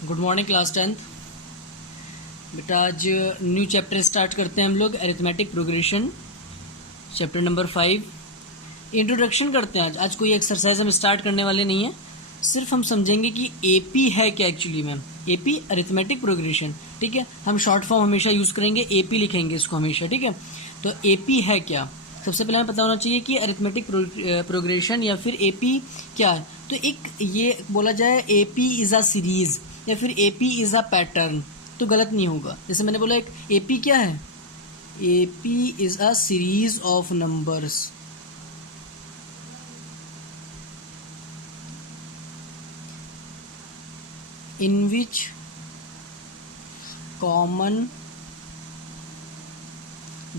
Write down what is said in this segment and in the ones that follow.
Good morning class 10th। बेटा आज new chapter start करते हैं हम लोग, arithmetic progression, chapter number 5। Introduction करते हैं। आज कोई एक्सरसाइज हम स्टार्ट करने वाले नहीं है, सिर्फ हम समझेंगे कि एपी है क्या एक्चुअली में। एपी अरिथमेटिक प्रोग्रेशन, ठीक है। हम शॉर्ट फॉर्म हमेशा यूज़ करेंगे, एपी लिखेंगे इसको हमेशा, ठीक है। तो एपी है क्या, सबसे पहले हमें पता होना चाहिए कि अरिथमेटिक प्रोग्रेशन या फिर एपी क्या है। तो एक ये बोला जाए एपी इज़ अ सीरीज़ या फिर एपी इज़ अ पैटर्न, तो गलत नहीं होगा। जैसे मैंने बोला एक एपी क्या है, AP is a series of numbers. in which common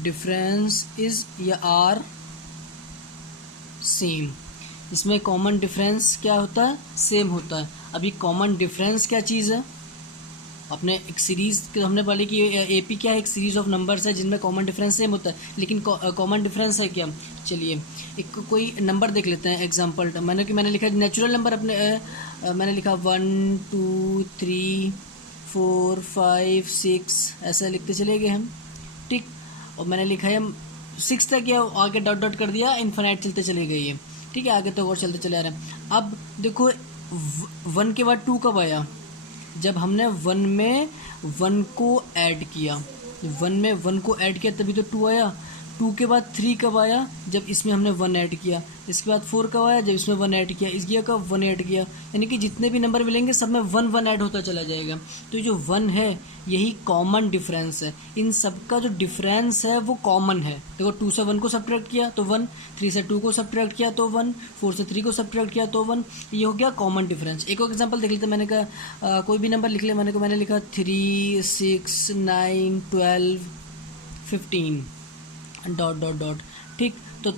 difference is या आर सेम। इसमें कॉमन डिफरेंस क्या होता है, सेम होता है। अभी कॉमन डिफरेंस क्या चीज़ है, अपने एक सीरीज हमने बोली कि एपी क्या है, एक सीरीज ऑफ नंबर्स है जिनमें कॉमन डिफरेंस सेम होता है, लेकिन कॉमन डिफरेंस है क्या। चलिए एक कोई नंबर देख लेते हैं एग्जांपल। मैंने लिखा नेचुरल नंबर अपने मैंने लिखा 1 2 3 4 5 6 ऐसा लिखते चले गए हम, ठीक। और मैंने लिखा है 6 तक, या आगे डॉट डॉट कर दिया, इन्फिनाइट चलते चले गए ये, ठीक है। आगे तो और चलते चले आ रहे हैं। अब देखो 1 के बाद 2 कब आया, जब हमने 1 में 1 को ऐड किया, 1 में 1 को ऐड किया तभी तो 2 आया। 2 के बाद 3 कब आया, जब इसमें हमने 1 ऐड किया। इसके बाद 4 कब आया, जब इसमें 1 ऐड किया। इस गया कब 1 ऐड किया, यानी कि जितने भी नंबर मिलेंगे सब में 1 1 ऐड होता चला जाएगा। तो जो 1 है यही कॉमन डिफरेंस है। इन सब का जो डिफरेंस है वो कॉमन है। देखो 2 से 1 को सब्ट्रैक्ट किया तो 1, 3 से 2 को सब्ट्रैक्ट किया तो 1, 4 से 3 को सब्ट्रैक्ट किया तो 1। ये हो गया कॉमन डिफरेंस। एक और एग्जांपल देख लेते हैं। मैंने कहा कोई भी नंबर लिख ले। मैंने लिखा 3 6 9 12 15 डॉट डॉट डॉट, ठीक। तो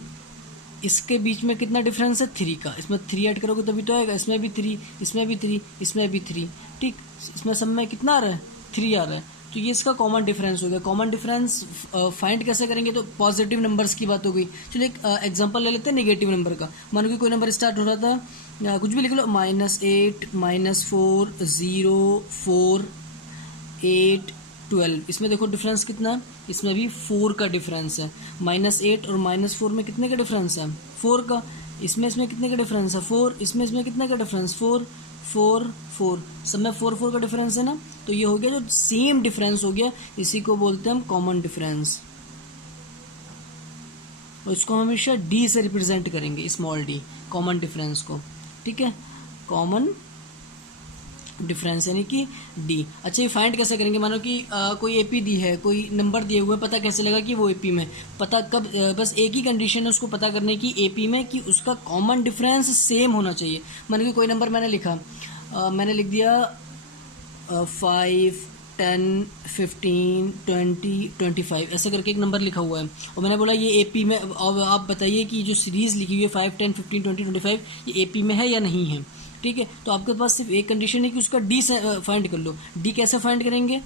इसके बीच में कितना डिफरेंस है, 3 का। इसमें 3 ऐड करोगे तभी तो आएगा। इसमें भी 3, इसमें भी 3, इसमें भी 3, ठीक। इसमें सब में कितना आ रहा है, 3 आ रहा है। तो ये इसका कॉमन डिफरेंस हो गया। कॉमन डिफरेंस फाइंड कैसे करेंगे, तो पॉजिटिव नंबर्स की बात हो गई। चलिए एक एग्जांपल ले लेते हैं नेगेटिव नंबर का। मानो कि कोई नंबर स्टार्ट हो रहा था, कुछ भी लिख लो, -8 -4 0 4 8 12। इसमें देखो डिफरेंस कितना, इसमें भी 4 का डिफरेंस है। -8 और -4 में कितने का डिफरेंस है, 4 का। इसमें कितने का डिफरेंस है, 4। इसमें कितने का डिफरेंस, 4 4 4। सब में 4 4 का डिफरेंस है ना। तो ये हो गया जो सेम डिफरेंस हो गया, इसी को बोलते हैं हम कॉमन डिफरेंस। और इसको हम हमेशा डी से रिप्रेजेंट करेंगे, स्मॉल डी, कॉमन डिफरेंस को, ठीक है। कॉमन डिफरेंस यानी कि डी। अच्छा ये फाइंड कैसे करेंगे, मानो कि कोई एपी दी है, कोई नंबर दिए हुए, पता कैसे लगा कि वो एपी में, पता कब, बस एक ही कंडीशन है उसको पता करने की एपी में, कि उसका कॉमन डिफरेंस सेम होना चाहिए। मानो कि कोई नंबर मैंने लिखा, मैंने लिख दिया 5 10 15 20 25 ऐसे करके एक नंबर लिखा हुआ है, और मैंने बोला ये एपी में। अब आप बताइए कि जो सीरीज़ लिखी हुई है 5 10 15 20 25 ये एपी में है या नहीं है, ठीक है। तो आपके पास सिर्फ एक कंडीशन है कि उसका डी फाइंड कर लो। डी कैसे फाइंड करेंगे,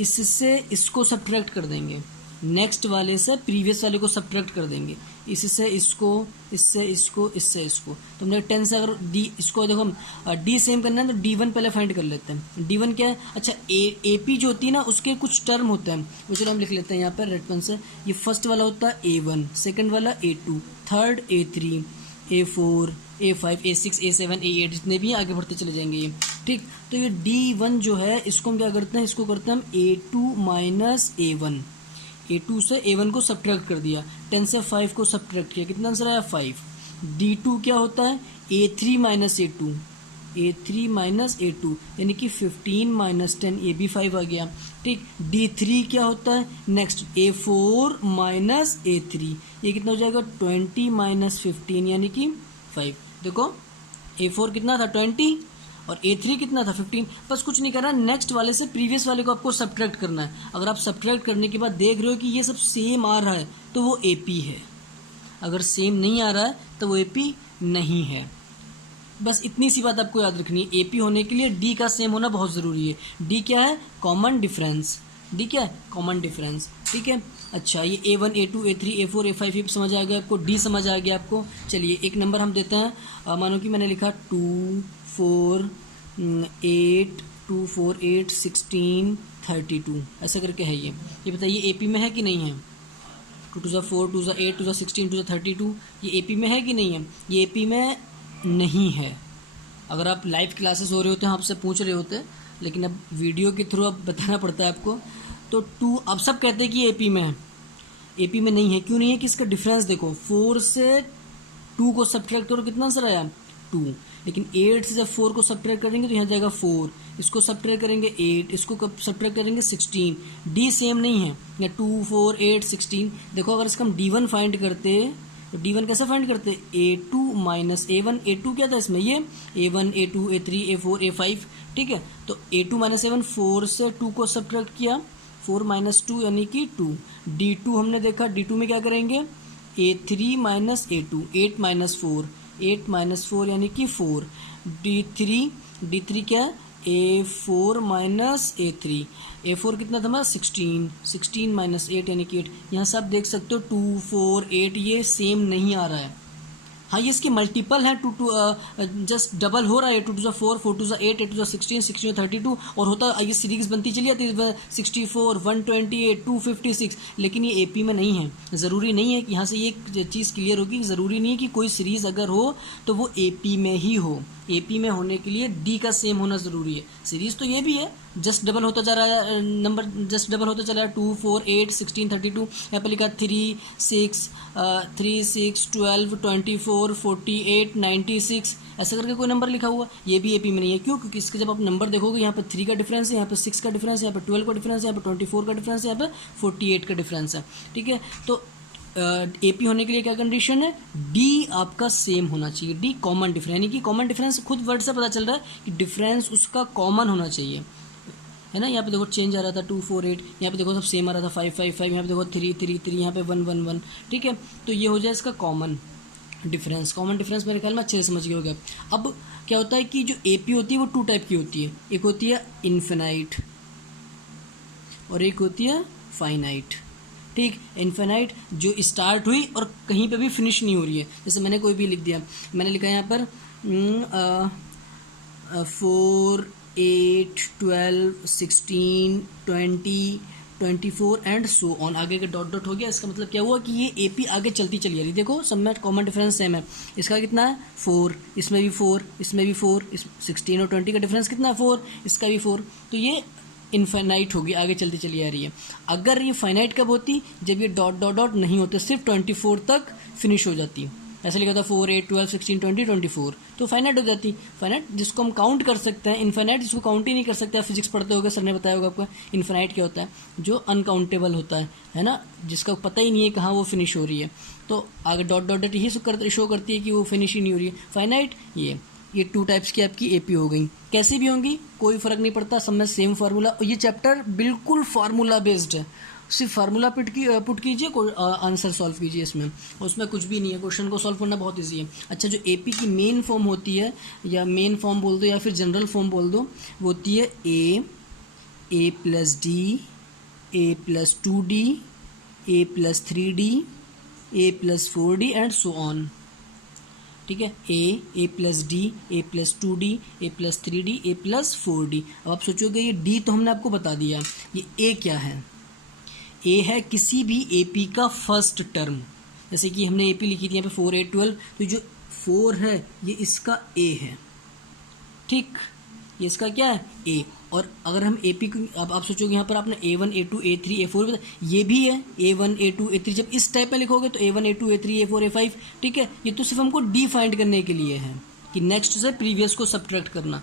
इससे इसको सब्ट्रैक्ट कर देंगे, नेक्स्ट वाले से प्रीवियस वाले को सब्ट्रैक्ट कर देंगे, इससे इसको, इससे इसको, इससे इसको। तो हमने 10 से अगर डी, इसको देखो हम डी सेम करना है तो D1 पहले फाइंड कर लेते हैं। D1 क्या है, अच्छा एपी जो होती है ना उसके कुछ टर्म होते हैं, वो चलो हम लिख लेते हैं यहाँ पर रेड पेन से। ये फर्स्ट वाला होता है A1, सेकेंड वाला A2, third A3, A4 A5 A6 A7 A8, जितने भी आगे बढ़ते चले जाएंगे ये, ठीक। तो ये D1 जो है इसको हम क्या करते हैं, इसको करते हैं हम A2 माइनस A1। A2 से A1 को सब्ट्रैक्ट कर दिया, 10 से 5 को सब्ट्रैक्ट किया, कितना आंसर आया 5। D2 क्या होता है, A3 minus A2, A3 minus A2 यानी कि 15 माइनस 10, ये भी 5 आ गया, ठीक। D3 क्या होता है, नेक्स्ट A4 माइनस A3, ये कितना हो जाएगा 20 माइनस 15 यानी कि 5। देखो A4 कितना था 20 और A3 कितना था 15। बस कुछ नहीं करना, नेक्स्ट वाले से प्रीवियस वाले को आपको सब्ट्रैक्ट करना है। अगर आप सब्ट्रैक्ट करने के बाद देख रहे हो कि ये सब सेम आ रहा है तो वो AP है, अगर सेम नहीं आ रहा है तो वो AP नहीं है। बस इतनी सी बात आपको याद रखनी है, AP होने के लिए D का सेम होना बहुत ज़रूरी है। D क्या है, कॉमन डिफरेंस। D क्या है, कॉमन डिफरेंस, ठीक है। अच्छा ये A1 A2 A3 A4 A5 ये समझ आ गया आपको, D समझ आ गया आपको। चलिए एक नंबर हम देते हैं, मानो कि मैंने लिखा 2 4 8 2 4 8 16 32 ऐसा करके है ये बताइए AP में है कि नहीं है? 2 2 4 2 8 2 16 2 32 ये AP में है कि नहीं है? ये AP में नहीं है। अगर आप लाइव क्लासेस हो रहे होते हैं आपसे पूछ रहे होते, लेकिन अब वीडियो के थ्रू अब बताना पड़ता है आपको। तो 2 अब सब कहते हैं कि AP में है, AP में नहीं है। क्यों नहीं है? कि इसका डिफरेंस देखो, 4 से 2 को सब्ट्रैक्ट करो, कितना आंसर आया? 2। लेकिन 8 से जब 4 को सब्ट्रैक्ट करेंगे तो यहाँ जाएगा 4, इसको सब्ट्रैक्ट करेंगे 8, इसको कब सब्ट्रैक्ट करेंगे 16। डी सेम नहीं है, या 2 4 8 16। देखो अगर इसका हम D1 फाइंड करते तो D1 कैसे फाइंड करते? A2 minus A1। A2 क्या था इसमें? ये A1 A2 A3 A4 A5, ठीक है। तो A2 माइनस A1, 4 से 2 को सब्ट्रैक्ट किया, 4 माइनस 2 यानी कि 2। D2 हमने देखा, D2 में क्या करेंगे? A3 minus A2, 8 minus 4, 8 minus 4 यानी कि 4। D3 क्या है? A4 माइनस A3, A4 कितना था हमारा? 16, 16 माइनस 8 यानी कि 8। यहाँ से आप देख सकते हो 2 4 8 ये सेम नहीं आ रहा है। हाँ, ये इसके मल्टीपल है, 2 जस्ट डबल हो रहा है, 2 2 4 4 2 8 8 2 16 16 32, और होता ये सीरीज बनती चली जाती है 64 128 256। लेकिन ये AP में नहीं है। ज़रूरी नहीं है कि यहाँ से ये चीज़ क्लियर होगी, ज़रूरी नहीं है कि कोई सीरीज़ अगर हो तो वो AP में ही हो। AP में होने के लिए D का सेम होना ज़रूरी है। सीरीज़ तो ये भी है, जस्ट डबल होता जा रहा है, नंबर जस्ट डबल होता चला है, 2 4 8 16 32। यहाँ पर लिखा 3 6 12 24 48 96, ऐसा करके कोई नंबर लिखा हुआ, ये भी AP में नहीं है। क्यों? क्योंकि इसके जब आप नंबर देखोगे यहाँ पे 3 का डिफरेंस है, यहाँ पे 6 का डिफरेंस है, यहाँ पे 12 का डिफरेंस है, यहाँ पे 24 का डिफरेंस है, यहाँ पे 48 का डिफरेंस है, ठीक है। तो AP होने के लिए क्या कंडीशन है? D आपका सेम होना चाहिए, D कॉमन डिफरेंस, यानी कि कॉमन डिफरेंस खुद वर्ड से पता चल रहा है कि डिफरेंस उसका कॉमन होना चाहिए, है ना। यहाँ पे देखो चेंज आ रहा था 2 4 8, यहाँ पे देखो सब सेम आ रहा था 5 5 5, यहाँ पे देखो 3 3 3, यहाँ पे 1 1 1, ठीक है। तो ये हो जाए इसका कॉमन डिफरेंस। कॉमन डिफरेंस मेरे ख्याल में अच्छे से समझ गए हो गया। अब क्या होता है कि जो AP होती है वो 2 टाइप की होती है, एक होती है इन्फिनाइट और एक होती है फाइनाइट, ठीक। इन्फिनाइट जो स्टार्ट हुई और कहीं पे भी फिनिश नहीं हो रही है। जैसे मैंने कोई भी लिख दिया, मैंने लिखा यहाँ पर 4 8 12 16 20 24 एंड सो ऑन, आगे के डॉट डॉट हो गया। इसका मतलब क्या हुआ कि ये AP आगे चलती चली आ रही। देखो सब में कॉमन डिफरेंस सेम है। इसका कितना है? 4, इसमें भी 4, इसमें भी 4, 16 और 20 का डिफरेंस कितना है? 4, इसका भी 4। तो ये इनफाइनाइट होगी, आगे चलती चली आ रही है। अगर ये फाइनाइट कब होती? जब ये डॉट डॉट डॉट नहीं होते, सिर्फ 24 तक फिनिश हो जाती। ऐसे लिखा था 4 8 12 16 20 24, तो फाइनाइट हो जाती। फाइनाइट जिसको हम काउंट कर सकते हैं, इनफाइनाइट जिसको काउंट ही नहीं कर सकते। आप फिजिक्स पढ़ते होगे, सर ने बताया होगा आपको। इनफाइनाइट क्या होता है? जो अनकाउंटेबल होता है ना, जिसका पता ही नहीं है कहाँ वो फिनिश हो रही है। तो आगे डॉट डॉट डॉट यही शो करती है कि वो फिनिश ही नहीं हो रही है। फाइनाइट ये 2 टाइप्स की आपकी AP हो गई। कैसी भी होंगी कोई फ़र्क नहीं पड़ता, सब में सेम फार्मूला। और ये चैप्टर बिल्कुल फार्मूला बेस्ड है, सिर्फ फार्मूला पुट कीजिए, आंसर सॉल्व कीजिए। उसमें कुछ भी नहीं है, क्वेश्चन को सॉल्व करना बहुत ईजी है। अच्छा, जो AP की मेन फॉर्म होती है, या मेन फॉर्म बोल दो या फिर जनरल फॉर्म बोल दो, वो होती है A plus D, A plus 2D, A plus 3D, A plus 4D and so on, ठीक है। A plus D, A plus 2D, A plus 3D, A plus 4D। अब आप सोचोगे ये D तो हमने आपको बता दिया, ये A क्या है? A है किसी भी AP का फर्स्ट टर्म। जैसे कि हमने AP लिखी थी यहाँ पे 4 8 12, तो जो 4 है ये इसका A है, ठीक। ये इसका क्या है? A। और अगर हम AP को, अब आप सोचोगे यहाँ पर आपने A1 A2 A3 A4, ये भी है A1 A2 A3। जब इस टाइप में लिखोगे तो A1 A2 A3 A4 A5, ठीक है। ये तो सिर्फ हमको D फाइंड करने के लिए है कि नेक्स्ट से प्रीवियस को सब्ट्रैक्ट करना।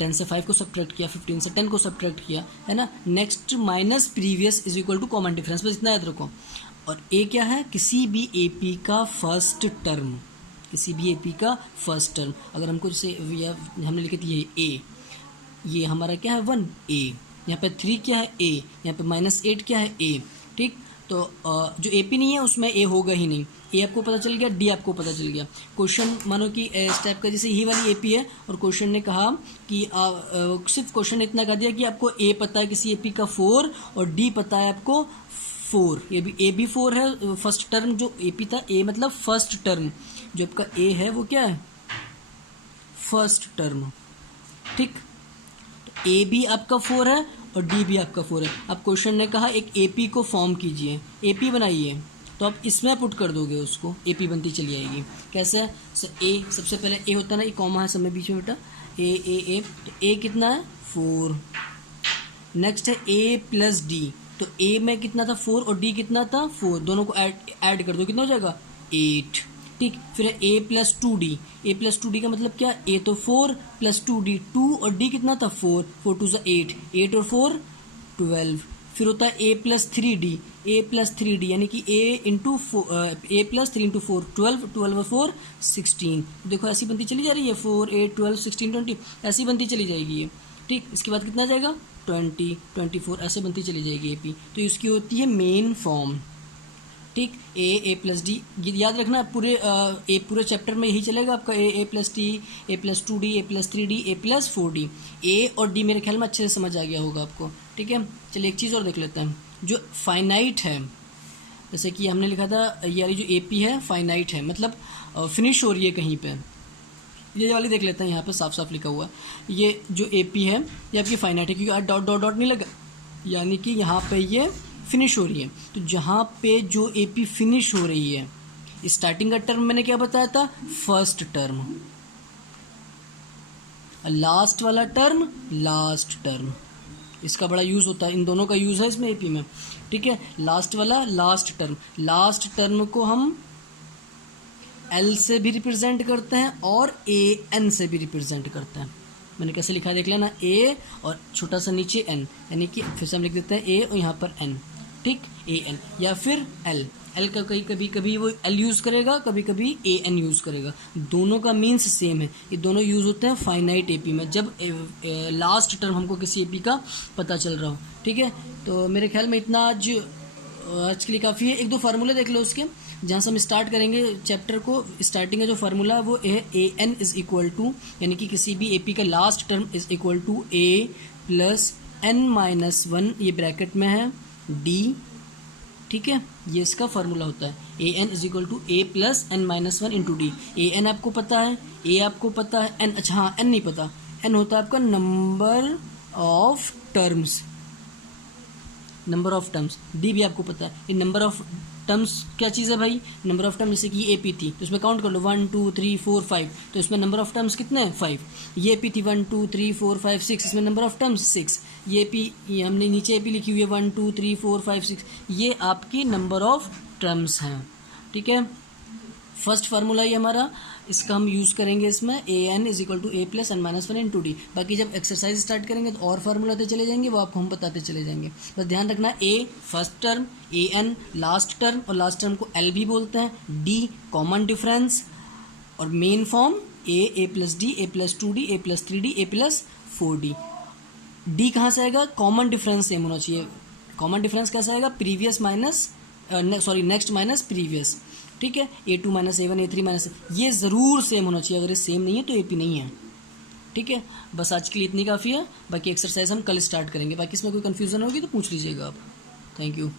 10 से 5 को सब्ट्रैक्ट किया, 15 से 10 को सब्ट्रैक्ट किया, है ना। Next minus previous is equal to common difference, बस इतना याद रखो। और A क्या है? किसी भी AP का फर्स्ट टर्म, किसी भी AP का फर्स्ट टर्म। अगर हमको जैसे हमने लिखी थी ये A, ये हमारा क्या है? 1A। यहाँ पे 3 क्या है? A। यहाँ पे -8 क्या है? A, ठीक। तो जो AP नहीं है उसमें A होगा ही नहीं। A आपको पता चल गया, D आपको पता चल गया। क्वेश्चन मानो कि इस टाइप का, जैसे यही वाली AP है और क्वेश्चन ने कहा कि सिर्फ क्वेश्चन ने इतना कह दिया कि आपको A पता है किसी AP का 4 और D पता है आपको 4। ये भी A भी 4 है, फर्स्ट टर्म जो AP था, A मतलब फर्स्ट टर्म, जो आपका A है वो क्या है? फर्स्ट टर्म, ठीक। ए भी आपका 4 है और डी भी आपका 4 है। अब क्वेश्चन ने कहा एक ए पी को फॉर्म कीजिए, ए पी बनाइए, तो आप इसमें पुट कर दोगे उसको, ए पी बनती चली आएगी। कैसे है? ए सबसे पहले ए होता है ना, ये कॉमा है सब में बीच में बेटा, ए तो ए कितना है 4। नेक्स्ट है ए प्लस डी, तो ए में कितना था 4 और डी कितना था 4, दोनों को ऐड कर दो, कितना हो जाएगा 8। ठीक, फिर है ए प्लस 2d, ए प्लस 2d का मतलब क्या, ए तो 4 प्लस 2d 2 और डी कितना था 4, 4 2 8, 8 और 4 12। फिर होता है ए प्लस 3d, ए प्लस 3d यानी कि ए प्लस 3 इंटू 4 12, 12 और 4 16। देखो ऐसी बनती चली जा रही है, 4 8 12 16 20 ऐसी बनती चली जाएगी ये। ठीक, इसके बाद कितना जाएगा 20 24 ऐसे बनती चली जाएगी ए पी, तो इसकी होती है मेन फॉर्म। ठीक, ए प्लस डी, ये याद रखना पूरे चैप्टर में यही चलेगा आपका, ए प्लस टी, ए प्लस 2d, ए प्लस 3d, ए प्लस 4d। ए और डी मेरे ख्याल में अच्छे से समझ आ गया होगा आपको। ठीक है, चलिए एक चीज़ और देख लेते हैं, जो फाइनाइट है, जैसे कि हमने लिखा था ये वाली जो ए पी है फाइनाइट है, मतलब फिनिश हो रही है कहीं पे। ये वाली देख लेते हैं, यहाँ पे साफ साफ लिखा हुआ है, ये जो ए पी है ये आपकी फाइनाइट है, क्योंकि डॉट डॉट डॉट नहीं लगा, यानी कि यहाँ पे ये फिनिश हो रही है। तो जहाँ पे जो ए पी फिनिश हो रही है, स्टार्टिंग का टर्म मैंने क्या बताया था, फर्स्ट टर्म, लास्ट वाला टर्म लास्ट टर्म, इसका बड़ा यूज़ होता है, इन दोनों का यूज़ है इसमें ए पी में। ठीक है, लास्ट वाला लास्ट टर्म को हम एल से भी रिप्रेजेंट करते हैं और ए एन से भी रिप्रेजेंट करते हैं। मैंने कैसे लिखा है देख लेना, ए और छोटा सा नीचे एन, यानी कि फिर से हम लिख देते हैं ए और यहाँ पर एन। ठीक, ए एन या फिर एल का कभी वो एल यूज़ करेगा, कभी कभी ए एन यूज़ करेगा, दोनों का मीन्स सेम है। ये दोनों यूज़ होते हैं फाइनाइट ए पी में, जब लास्ट टर्म हमको किसी ए पी का पता चल रहा हो। ठीक है, तो मेरे ख्याल में इतना आज के लिए काफ़ी है। एक दो फार्मूले देख लो उसके, जहाँ से हम स्टार्ट करेंगे चैप्टर को, स्टार्टिंग का जो फार्मूला है वो है A N is equal to, यानी कि किसी भी ए पी का last term is equal to A plus N minus 1, ये ब्रैकेट में है डी। ठीक है, ये इसका फार्मूला होता है, A N is equal to A plus N minus 1 into D. A N आपको पता है, ए आपको पता है, एन, अच्छा हाँ एन नहीं पता, एन होता है आपका नंबर ऑफ टर्म्स, डी भी आपको पता है। ये नंबर ऑफ टर्म्स क्या चीज़ है भाई, नंबर ऑफ टर्म, जैसे कि ए पी थी तो इसमें काउंट कर लो 1 2 3 4 5, तो इसमें नंबर ऑफ टर्म्स कितने हैं 5। ये पी थी 1 2 3 4 5 6, इसमें नंबर ऑफ टर्म्स 6। ये हमने नीचे ए पी लिखी हुई है 1 2 3 4 5 6, ये आपकी नंबर ऑफ टर्म्स हैं। ठीक है, फर्स्ट फार्मूला ये हमारा, इसका हम यूज़ करेंगे इसमें, A N is equal to A plus N minus 1 into D. बाकी जब एक्सरसाइज स्टार्ट करेंगे तो और फार्मूला आते चले जाएंगे, वो आपको हम बताते चले जाएंगे। बस ध्यान रखना, ए first term, A N last term, और लास्ट टर्म को एल भी बोलते हैं, डी कॉमन डिफरेंस, और मेन फॉर्म ए प्लस डी, ए प्लस 2d, ए प्लस 3d, ए प्लस 4d। डी कहाँ से आएगा, कॉमन डिफरेंस सेम होना चाहिए। कॉमन डिफरेंस कैसा आएगा, previous minus next minus previous. ठीक है, A2 minus A1 A3 minus, ये ज़रूर सेम होना चाहिए, अगर ये सेम नहीं है तो AP नहीं है। ठीक है, बस आज के लिए इतनी काफ़ी है, बाकी एक्सरसाइज हम कल स्टार्ट करेंगे। बाकी इसमें कोई कन्फ्यूज़न होगी तो पूछ लीजिएगा आप। Thank you.